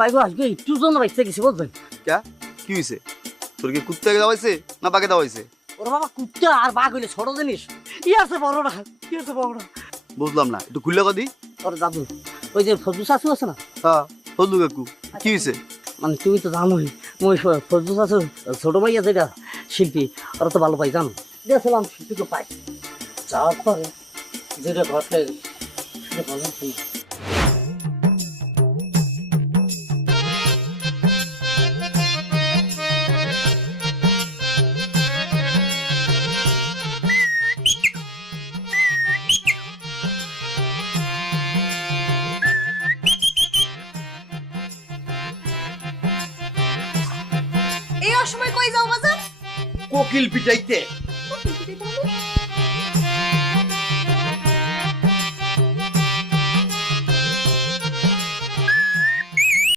ভাই গো আজকে একটু জন্য বাইতে গেছি বুঝলেন। ক্যা কি হয়েছে? তোর কি কুত্তা দাওয়াইছে না বাঘে দাওয়াইছে? ওর বাবা কুত্তা আর বাঘ হইলে ছোট জিনিস, কি আছে বড় না, কি আছে বড় না। বুঝলাম না, একটু খুললে কদি। ওর দাদু ওই যে ফজলু শাশু আছে না, হ্যাঁ হলু কাকু, কি হয়েছে? মানে তুমি তো জানোই মই ফজলু শাশু ছোট ভাইয়া যেটা শিল্পী, ওরা তো ভালো পাই জানো। গেছিলাম শিল্পীকে পাই, যাওয়ার পরে যেটা ঘটে সেটা ভালো ছিল। এই অসময় কই যাও বাজার? কোকিল পিটাইতে